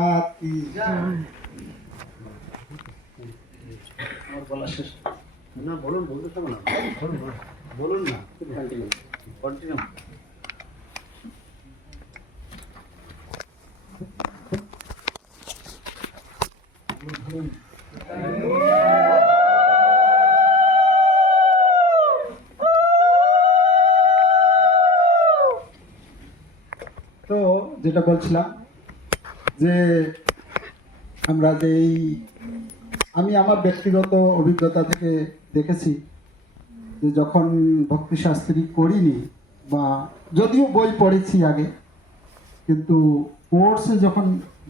महाराज की আমার বলা শেষ না, বলুন, বলতে থাকো না, বলুন না, কন্টিনিউ। তো যেটা বলছিলাম যে আমরা যে আমি আমার ব্যক্তিগত অভিজ্ঞতা থেকে দেখেছি যে যখন ভক্তি শাস্ত্রী করিনি বা যদিও বই পড়েছি আগে, কিন্তু কোর্সে যখন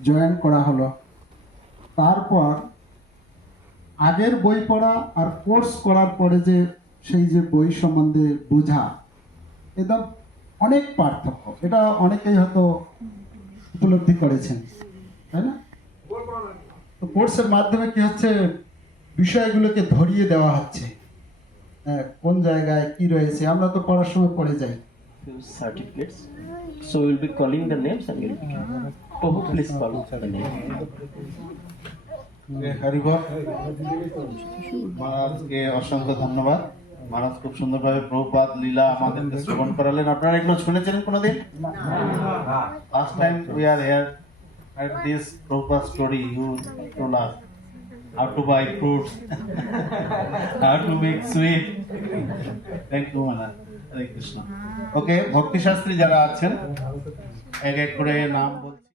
জয়েন করা হলো তারপর আগের বই পড়া আর কোর্স করার পরে যে সেই যে বই সম্বন্ধে বোঝা, একদম অনেক পার্থক্য। এটা অনেকেই হয়তো উপলব্ধি করেছেন, তাই না? তো কোর্সের মাধ্যমে কি হচ্ছে, বিষয়গুলোকে ধরিয়ে দেওয়া হচ্ছে, হ্যাঁ, কোন জায়গায় কি রয়েছে। আমরা তো পড়ার সময় পড়ে যাই। Few certificates. So we'll be calling the names and you'll be. Prabhu, please call the name. হরিবল মহারাজকে অসংখ্য ধন্যবাদ। মহারাজ খুব সুন্দরভাবে প্রভুপাদ লীলা আমাদেরকে শ্রবণ করালেন। আপনারা এগুলো শুনেছেন কোনোদিন? Last time we are here at this Prabhupada story you told us how to buy fruits, how to make sweet. Thank you Maharaj. Hare Krishna. Okay, ভক্তি শাস্ত্রী যারা আছেন এক এক করে নাম বলছি।